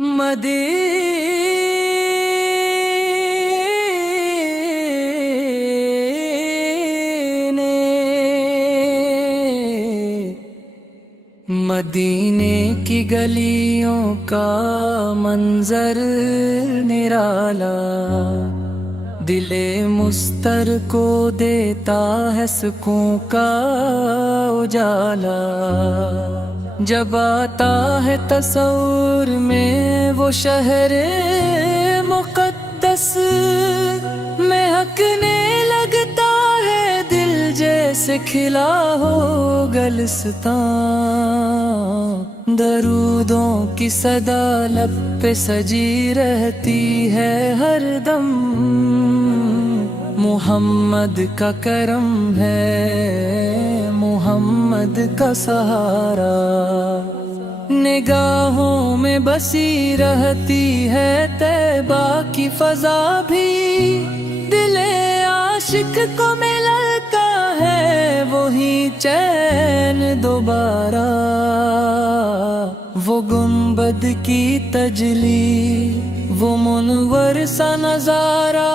مدینے کی گلیوں کا منظر نرالا، دل مستر کو دیتا ہے سکون کا اجالا۔ جب آتا ہے تصور میں وہ شہر مقدس، مہکنے لگتا ہے دل جیسے کھلا ہو گلستان۔ درودوں کی صدا لب پہ سجی رہتی ہے ہر دم، محمد کا کرم ہے محمد کا سہارا۔ نگاہوں میں بسی رہتی ہے طیبہ کی فضا بھی، دل عاشق کو ملتا ہے وہی چین دوبارہ۔ وہ گنبد کی تجلی، وہ منور سا نظارہ،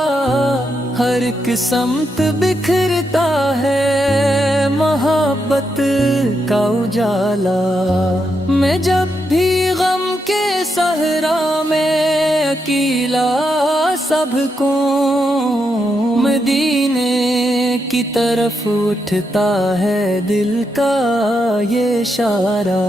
ہر ایک سمت بکھرتا ہے محبت کا اجالا۔ میں جب بھی غم کے صحرا میں اکیلا سب کو، مدینے کی طرف اٹھتا ہے دل کا یہ اشارہ۔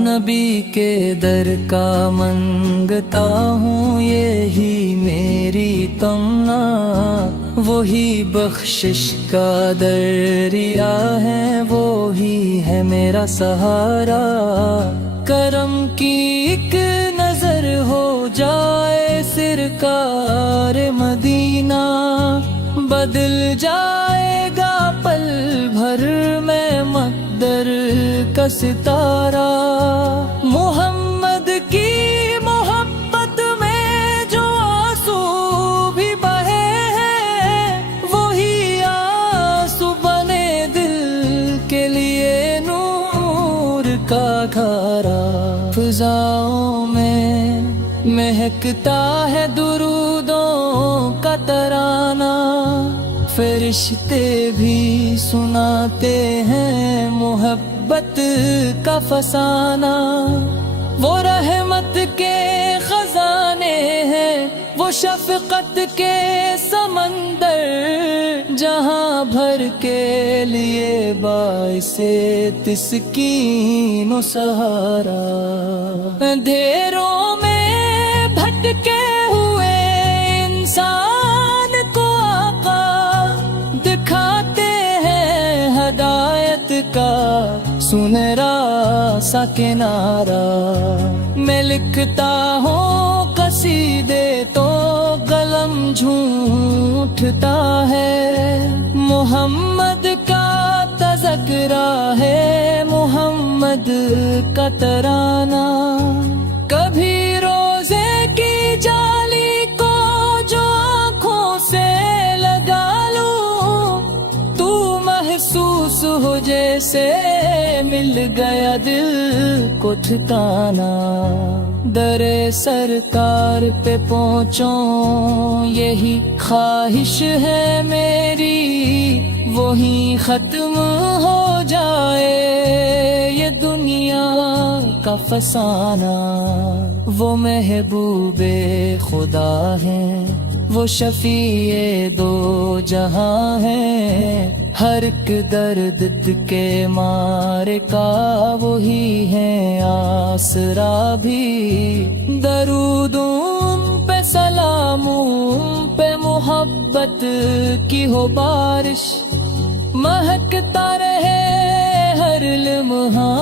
نبی کے در کا منگتا ہوں یہی میری تمنا، وہی بخشش کا دریا ہے وہی ہے میرا سہارا۔ کرم کی ایک نظر ہو جائے سرکار مدینہ، بدل جائے گا پل بھر میں مقدر کا ستارہ۔ محمد کی محبت میں جو آنسو بھی بہے ہیں، وہی آنسو بنے دل کے لیے نور کا گھارا۔ فضاؤں میں مہکتا ہے درودوں کا ترانہ، فرشتے بھی سناتے ہیں محبت کا فسانہ۔ وہ رحمت کے خزانے ہیں، وہ شفقت کے سمندر، جہاں بھر کے لیے باعث تسکین و سہارا۔ اندھیروں میں بھٹکے ہوئے انسان کو آقا دکھاتے ہیں ہدایت کا سنہرا سا کنارہ۔ میں لکھتا ہوں قصیدے تو قلم جھوٹتا ہے، محمد کا تذکرہ ہے محمد کا ترانہ۔ کبھی روزے کی جالی کو جو آنکھوں سے لگا لوں، تو محسوس ہو جیسے مل گیا دل کو ٹھکانا۔ در سرکار پہ پہنچوں یہی خواہش ہے میری، وہی ختم ہو جائے یہ دنیا کا فسانہ۔ وہ محبوب خدا ہیں، وہ شفیع دو جہاں ہیں، ہر ایک درد کے مارے کا وہی ہے آسرا بھی۔ درود ان پہ سلام ان پہ محبت کی ہو بارش، مہکتا رہے ہر لمحہ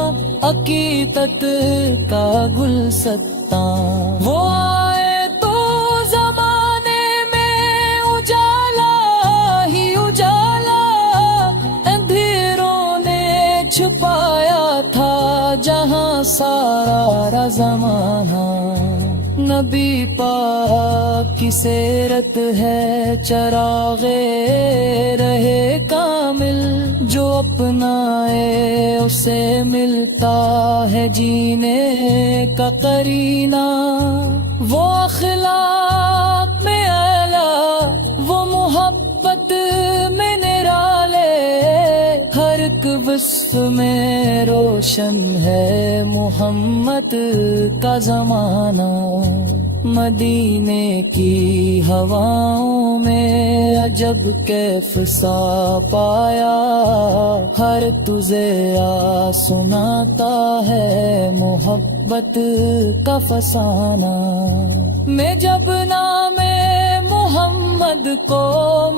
عقیدت کا گلستان۔ وہ آئے تو زمانے میں اجالا ہی اجالا، اندھیروں نے چھپایا تھا جہاں سارا زمانہ۔ نبی پاک کی سیرت ہے چراغے رہے کامل، جو اپنائے اسے ملتا ہے جینے کا قرینہ۔ وہ اخلاق میں اعلیٰ، وہ محبت میں نرالے، ہر ایک وصف میں روشن ہے محمد کا زمانہ۔ مدینے کی ہواؤں میں عجب کیف سا پایا، ہر تجھے سناتا ہے محبت کا فسانہ۔ میں جب نام محمد کو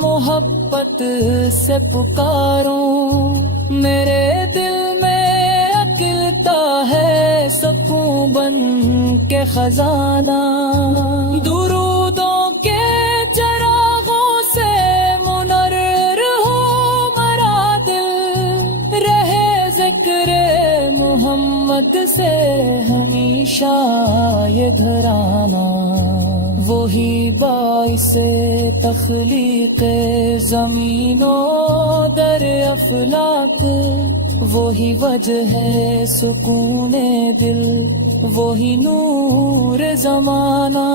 محبت سے پکاروں، میرے دل میں اکلتا ہے سکون بن کے خزانہ۔ درودوں کے چراغوں سے منر ہو مرا دل، رہے ذکر محمد سے ہمیشہ یہ گھرانہ۔ وہی باعث تخلیق زمین و در افلاک، وہی وجہ ہے سکون دل، وہی نور زمانہ۔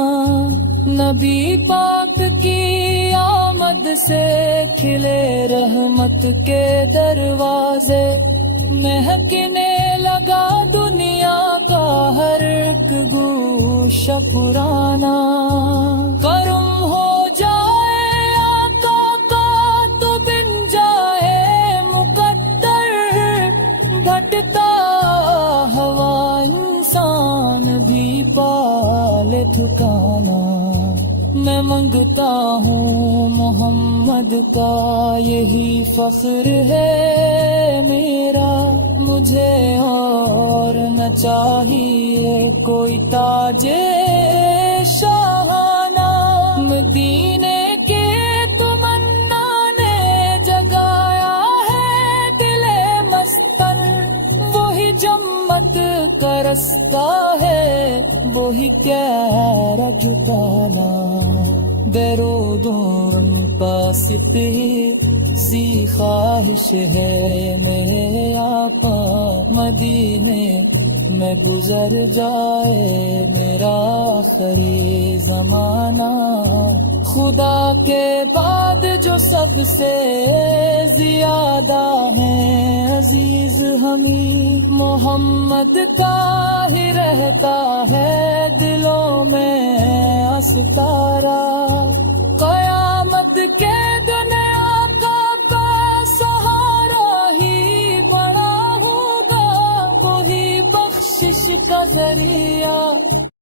نبی پاک کی آمد سے کھلے رحمت کے دروازے، مہکنے لگا دنیا کا ہر ایک گوشہ پرانا۔ کرم ہو جائے آقا کا تو بن جائے مقدر، بھٹتا ہوا انسان بھی پالے ٹھکانا۔ میں منگتا ہوں محمد کا یہی فخر ہے میرا، مجھے اور نہ چاہیے کوئی تاج شاہانہ۔ مدینے کے تمنا نے جگایا ہے دل مستن، وہی جمت کا رستہ ہے وہی کہہ جھکانا۔ درودوں پاسط ہی سی خواہش ہے میرے آقا، مدینے میں گزر جائے میرا آخری زمانہ۔ خدا کے بعد جو سب سے زیادہ ہیں عزیز ہمیں، محمد کا ہی رہتا ہے دلوں میں استارہ۔ قیامت کے